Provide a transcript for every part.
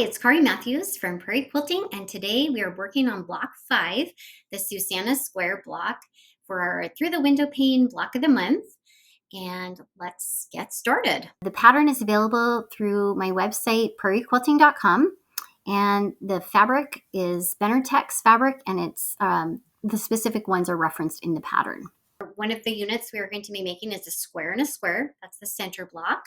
Hi, it's Kari Matthews from Prairie Quilting, and today we are working on block 5, the Susanna Square block for our Through the Window Pane block of the month. And let's get started. The pattern is available through my website, prairiequilting.com, and the fabric is Benartex fabric, and it's the specific ones are referenced in the pattern. One of the units we are going to be making is a square and a square. That's the center block.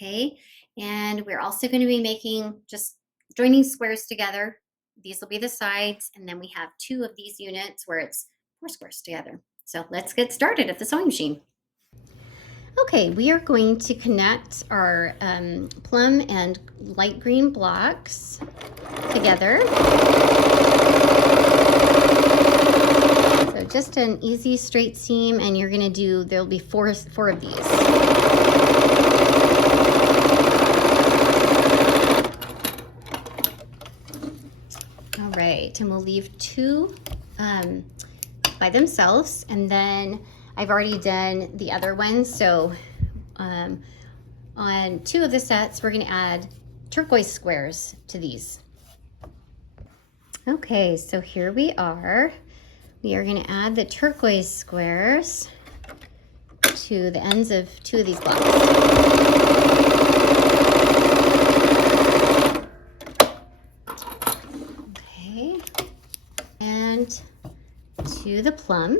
Okay, and we're also going to be making just joining squares together. These will be the sides, and then we have 2 of these units where it's 4 squares together. So let's get started at the sewing machine. Okay, we are going to connect our plum and light green blocks together. So just an easy straight seam, and you're going to do, there'll be four of these. All right, and we'll leave 2 by themselves, and then I've already done the other ones. So on 2 of the sets, we're going to add turquoise squares to these. Okay, so here we are. We are going to add the turquoise squares to the ends of 2 of these blocks. And to the plum.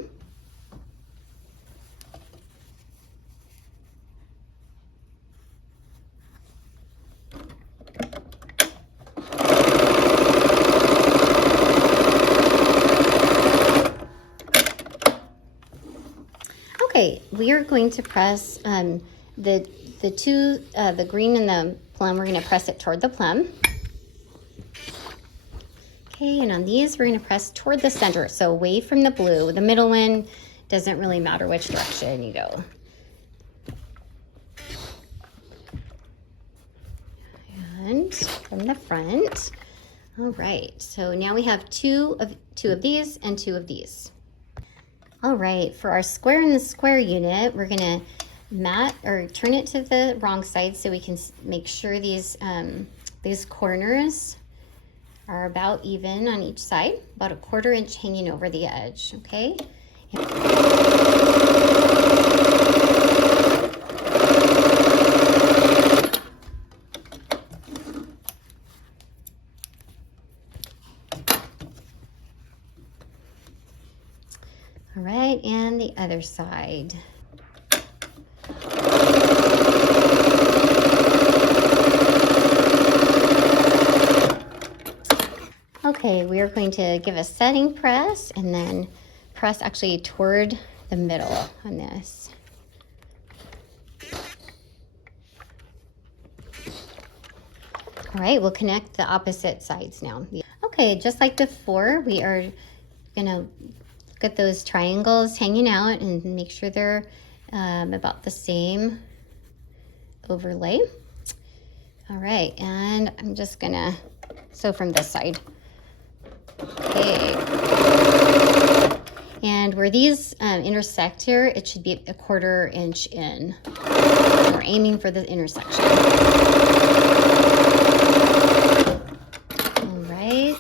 Okay, we are going to press the green and the plum. We're going to press it toward the plum. Okay, and on these, we're going to press toward the center, so away from the blue. The middle one doesn't really matter which direction you go. And from the front. All right, so now we have two of these and 2 of these. All right, for our square in the square unit, we're going to turn it to the wrong side so we can make sure these corners are about even on each side, about a 1/4 inch hanging over the edge, okay? All right, and the other side. Okay, we are going to give a setting press and then press actually toward the middle on this. All right, we'll connect the opposite sides now. Okay, just like before, we are gonna get those triangles hanging out and make sure they're about the same overlay. All right, and I'm just gonna sew from this side. Okay. And where these intersect here, it should be a 1/4 inch in. We're aiming for the intersection. All right.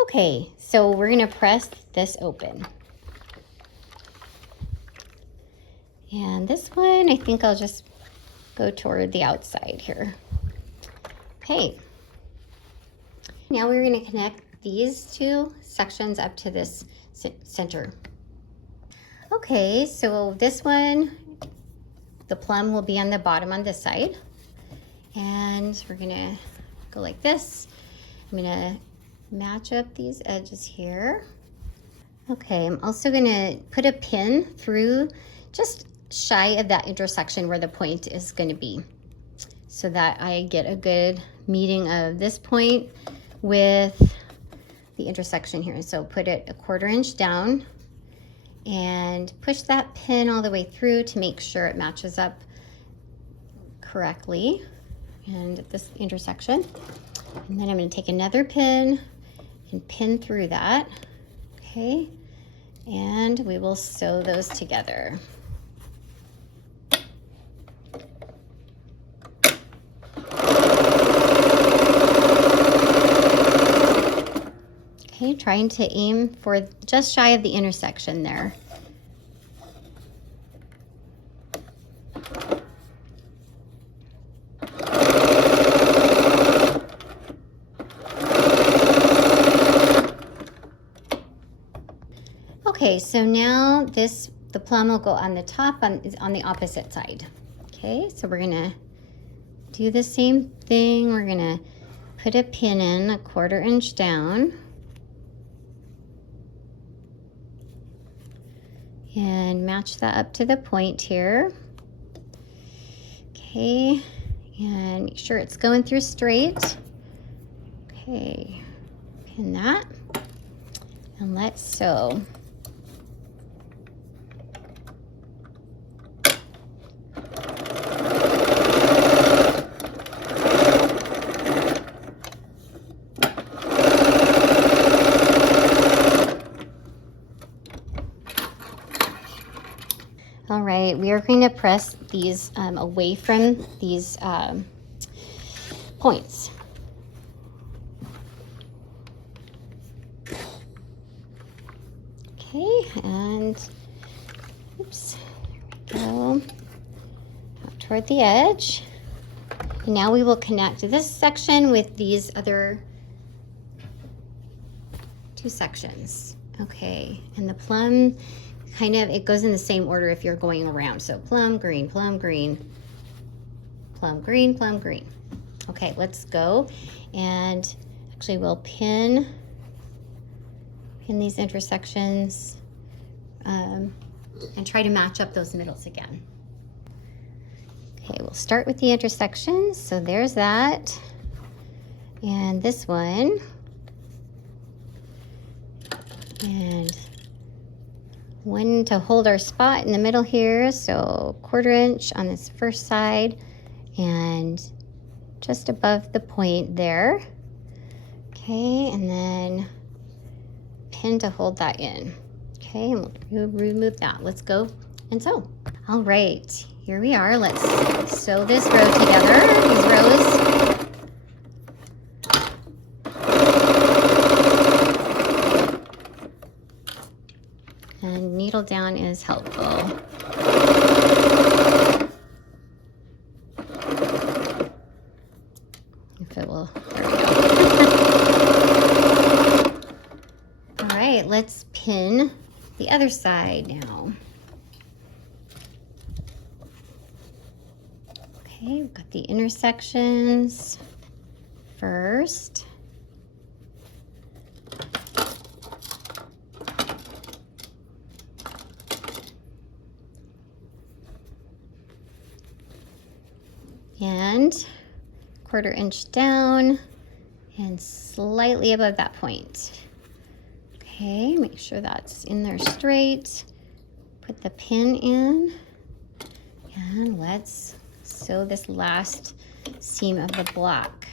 Okay, so we're going to press this open. And this one, I think I'll just go toward the outside here. Okay. Now we're going to connect these 2 sections up to this center. Okay, so this one, the plum will be on the bottom on this side. And we're going to go like this. I'm going to match up these edges here. Okay, I'm also going to put a pin through just shy of that intersection where the point is going to be, so that I get a good meeting of this point with the intersection here. So put it a 1/4 inch down and push that pin all the way through to make sure it matches up correctly. and at this intersection. And then I'm going to take another pin and pin through that. Okay, and we will sew those together. Okay, trying to aim for just shy of the intersection there. Okay, so now the plum will go on the top on the opposite side. Okay, so we're gonna do the same thing. We're gonna put a pin in 1/4 inch down. And match that up to the point here. Okay, and make sure it's going through straight. Okay, pin that, and let's sew. All right, we are going to press these away from these points. Okay, and oops, there we go. Out toward the edge. And now we will connect this section with these other 2 sections. Okay, and the plum kind of, it goes in the same order if you're going around. So plum, green, plum, green, plum, green, plum, green. Okay, let's go. And actually we'll pin these intersections and try to match up those middles again. Okay, we'll start with the intersections. So there's that. And this one. And one to hold our spot in the middle here, so 1/4 inch on this first side and just above the point there. Okay, and then pin to hold that in. Okay, and we'll remove that. Let's go and sew. All right, here we are. Let's sew this row together, these rows. And needle down is helpful. If it will, there we go. All right, let's pin the other side now. Okay, we've got the intersections first. And 1/4 inch down and slightly above that point. Okay, make sure that's in there straight. Put the pin in and let's sew this last seam of the block.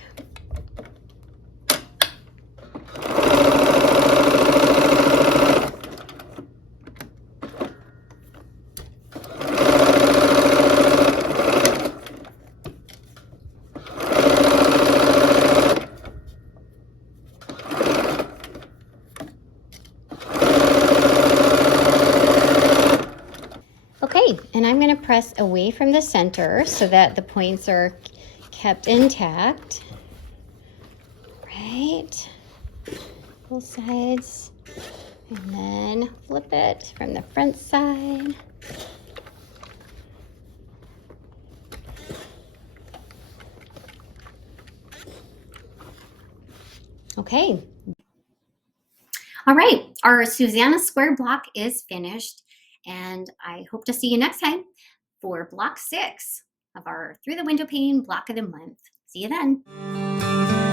Okay, and I'm going to press away from the center so that the points are kept intact. Right, both sides, and then flip it from the front side. Okay. All right, our Susanna square block is finished, and I hope to see you next time for block 6 of our Through the Window Pane block of the month. See you then.